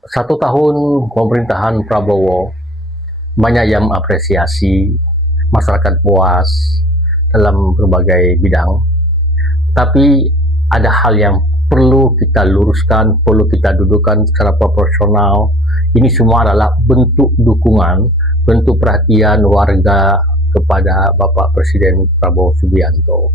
1 tahun pemerintahan Prabowo, banyak yang mengapresiasi, masyarakat puas dalam berbagai bidang. Tapi ada hal yang perlu kita luruskan, perlu kita dudukkan secara proporsional. Ini semua adalah bentuk dukungan, bentuk perhatian warga kepada Bapak Presiden Prabowo Subianto.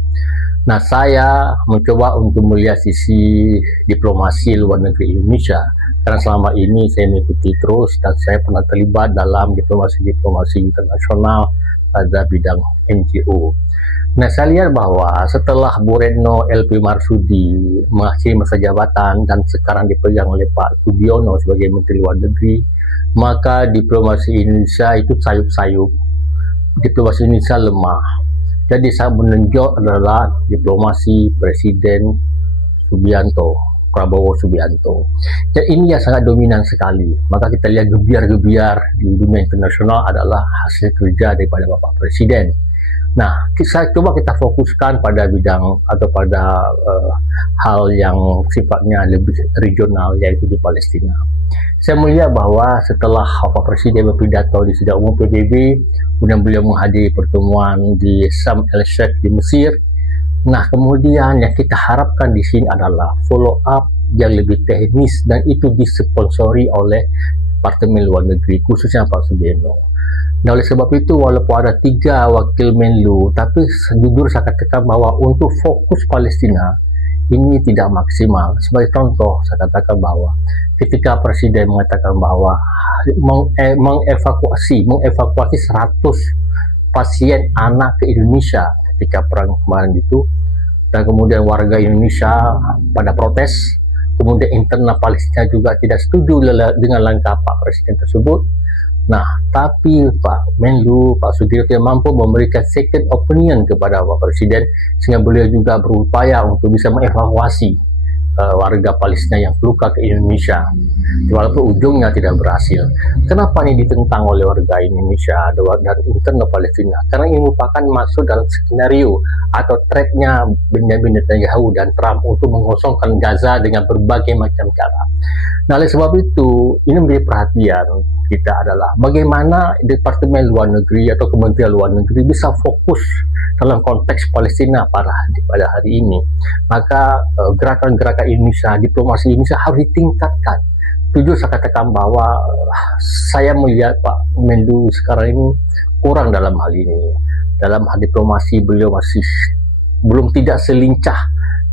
Nah, saya mencoba untuk melihat sisi diplomasi luar negeri Indonesia, karena selama ini saya mengikuti terus dan saya pernah terlibat dalam diplomasi internasional pada bidang NGO. Nah, saya lihat bahwa setelah Bu Retno LP Marsudi mengakhiri masa jabatan dan sekarang dipegang oleh Pak Sugiono sebagai Menteri Luar Negeri, maka diplomasi Indonesia itu sayup-sayup, diplomasi Indonesia lemah. Jadi saya menunjuk adalah diplomasi Presiden Subianto, Prabowo Subianto. Dan ini yang sangat dominan sekali. Maka kita lihat gebiar-gebiar di dunia internasional adalah hasil kerja daripada Bapak Presiden. Nah, coba kita fokuskan pada bidang atau pada hal yang sifatnya lebih regional, yaitu di Palestina. Saya melihat bahwa setelah Bapak Presiden berpidato di sidang umum PBB, kemudian beliau menghadiri pertemuan di Sharm el Sheikh di Mesir. Nah, kemudian yang kita harapkan di sini adalah follow up yang lebih teknis, dan itu disponsori oleh Departemen Luar Negeri, khususnya Pak Sugiono. Nah, oleh sebab itu, walaupun ada 3 wakil Menlu, tapi jujur saya katakan bahwa untuk fokus Palestina ini tidak maksimal. Sebagai contoh, saya katakan bahwa ketika Presiden mengatakan bahwa mengevakuasi 100 pasien anak ke Indonesia ketika perang kemarin itu, dan kemudian warga Indonesia pada protes, kemudian internal Palestina juga tidak setuju dengan langkah Pak Presiden tersebut. Nah, tapi Pak Menlu, Pak Sugiono yang mampu memberikan second opinion kepada Pak Presiden, sehingga beliau juga berupaya untuk bisa mengevakuasi warga Palestina yang terluka ke Indonesia, walaupun ujungnya tidak berhasil. Kenapa ini ditentang oleh warga Indonesia dan internal Palestina? Karena ini merupakan masuk dalam skenario atau threat-nya Benjamin Netanyahu dan Trump untuk mengosongkan Gaza dengan berbagai macam cara. Nah, oleh sebab itu, ini menjadi perhatian kita adalah bagaimana Departemen Luar Negeri atau Kementerian Luar Negeri bisa fokus dalam konteks Palestina pada hari ini. Maka gerakan-gerakan Indonesia, diplomasi Indonesia harus ditingkatkan. Jujur saya katakan bahwa saya melihat Pak Menlu sekarang ini kurang dalam hal ini. Dalam hal diplomasi beliau masih belum tidak selincah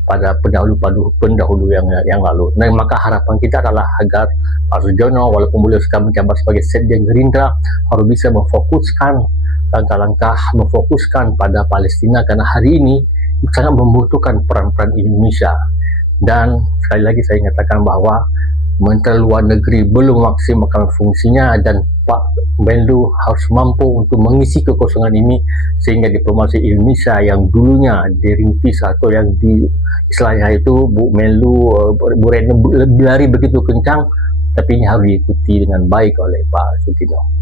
pada pendahulu yang lalu. Nah, maka harapan kita adalah agar Pak Sugiono, walaupun beliau sekarang menjabat sebagai Sekjen Gerindra, harus bisa memfokuskan langkah-langkah, memfokuskan pada Palestina, karena hari ini sangat membutuhkan peran-peran Indonesia. Dan sekali lagi saya nyatakan bahwa Menteri Luar Negeri belum maksimalkan fungsinya, dan Pak Menlu harus mampu untuk mengisi kekosongan ini, sehingga diplomasi Indonesia yang dulunya dirintis atau yang di istilahnya itu Bu Retno lari begitu kencang, tapi ini harus diikuti dengan baik oleh Pak Sugiono.